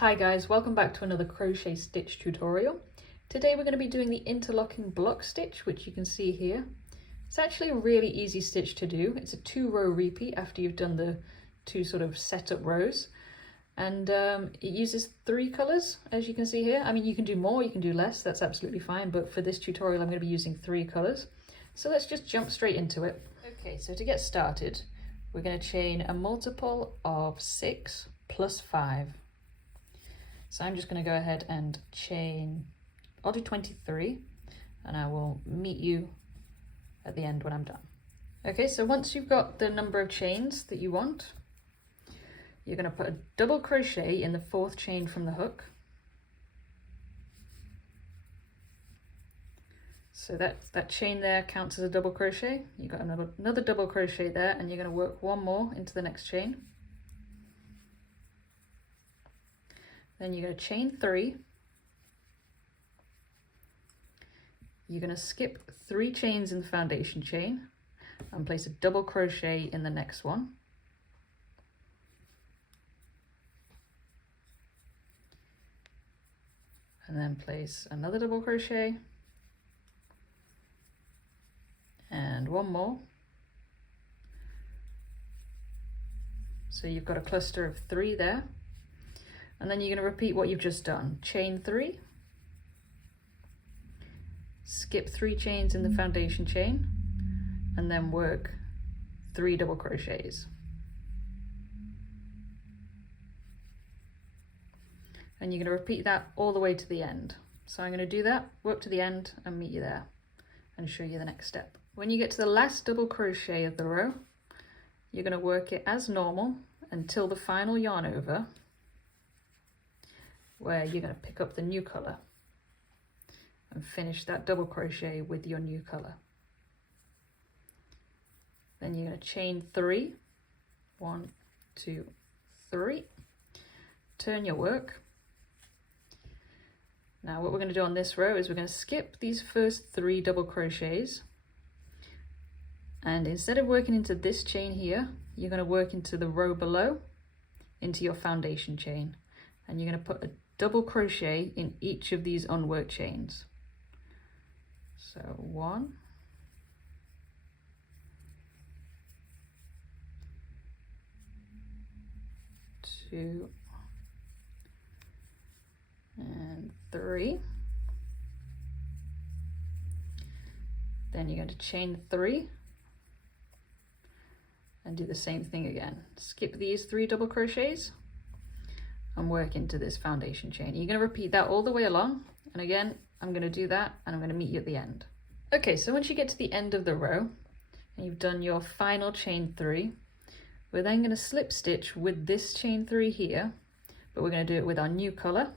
Hi guys, welcome back to another crochet stitch tutorial. Today we're going to be doing the interlocking block stitch, which you can see here. It's actually a really easy stitch to do. It's a 2-row repeat after you've done the 2 sort of setup rows, and it uses 3 colors, as you can see here. I mean, you can do more, you can do less, that's absolutely fine, but for this tutorial I'm going to be using 3 colors. So let's just jump straight into it. Okay, so to get started, we're going to chain a multiple of 6 plus 5. So I'm just going to go ahead and chain, I'll do 23, and I will meet you at the end when I'm done. Okay, so once you've got the number of chains that you want, you're going to put a double crochet in the 4th chain from the hook. So that chain there counts as a double crochet. You've got another double crochet there, and you're going to work 1 more into the next chain. Then you're going to chain 3. You're going to skip 3 chains in the foundation chain and place a double crochet in the next one. And then place another double crochet and 1 more. So you've got a cluster of 3 there. And then you're going to repeat what you've just done. Chain 3, skip 3 chains in the foundation chain, and then work 3 double crochets. And you're going to repeat that all the way to the end. So I'm going to do that, work to the end and meet you there and show you the next step. When you get to the last double crochet of the row, you're going to work it as normal until the final yarn over, where you're going to pick up the new color and finish that double crochet with your new color. Then you're going to chain 3, 1, 2, 3, turn your work. Now what we're going to do on this row is we're going to skip these first 3 double crochets, and instead of working into this chain here, you're going to work into the row below, into your foundation chain, and you're going to put a double crochet in each of these unworked chains. So 1, 2, and 3. Then you're going to chain 3 and do the same thing again. Skip these 3 double crochets and work into this foundation chain. You're going to repeat that all the way along, and again I'm going to do that and I'm going to meet you at the end. Okay, so once you get to the end of the row and you've done your final chain 3, we're then going to slip stitch with this chain 3 here, but we're going to do it with our new color,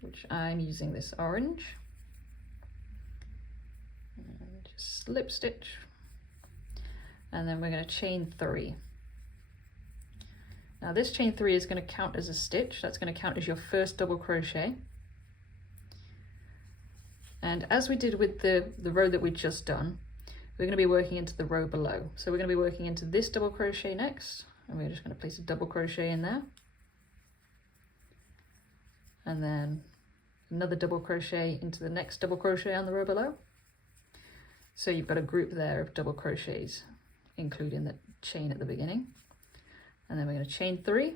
which I'm using this orange, and just slip stitch, and then we're going to chain 3. Now this chain 3 is going to count as a stitch. That's going to count as your first double crochet. And as we did with the row that we just done, we're going to be working into the row below. So we're going to be working into this double crochet next, and we're just going to place a double crochet in there. And then another double crochet into the next double crochet on the row below. So you've got a group there of double crochets, including the chain at the beginning. And then we're going to chain 3.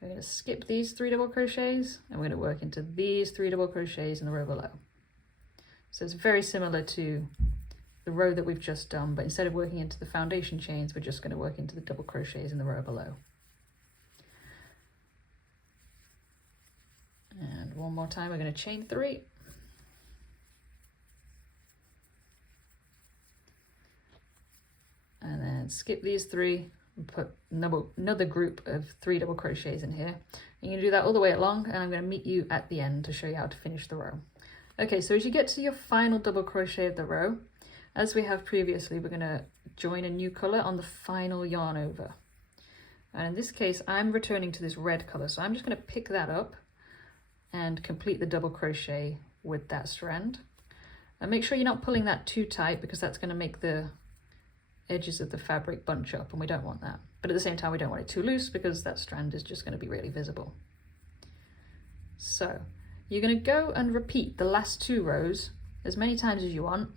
We're going to skip these 3 double crochets, and we're going to work into these 3 double crochets in the row below. So it's very similar to the row that we've just done, but instead of working into the foundation chains, we're just going to work into the double crochets in the row below. And one more time, we're going to chain 3. And then skip these 3 and put another group of 3 double crochets in here. You're going to do that all the way along, and I'm going to meet you at the end to show you how to finish the row. Okay, so as you get to your final double crochet of the row, as we have previously, we're going to join a new color on the final yarn over. And in this case, I'm returning to this red color, so I'm just going to pick that up and complete the double crochet with that strand. And make sure you're not pulling that too tight, because that's going to make the edges of the fabric bunch up, and we don't want that. But at the same time, we don't want it too loose because that strand is just going to be really visible. So you're going to go and repeat the last 2 rows as many times as you want,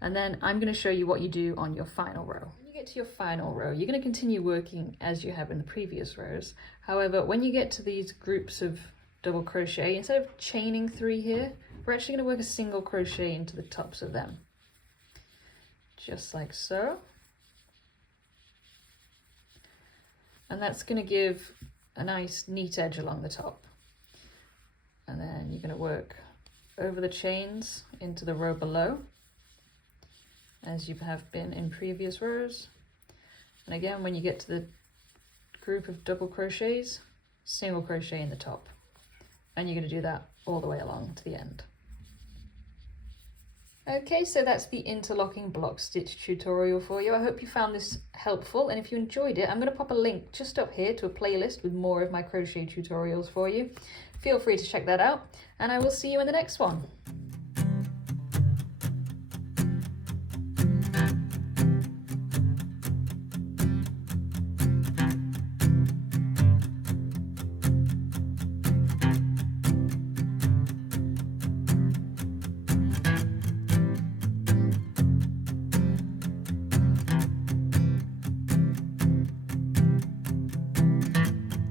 and then I'm going to show you what you do on your final row. When you get to your final row, you're going to continue working as you have in the previous rows. However, when you get to these groups of double crochet, instead of chaining 3 here, we're actually going to work a single crochet into the tops of them. Just like so. And that's going to give a nice neat edge along the top. And then you're going to work over the chains into the row below, as you have been in previous rows. And again, when you get to the group of double crochets, single crochet in the top. And you're going to do that all the way along to the end. Okay, so that's the interlocking block stitch tutorial for you. I hope you found this helpful, and if you enjoyed it, I'm going to pop a link just up here to a playlist with more of my crochet tutorials for you. Feel free to check that out, and I will see you in the next one.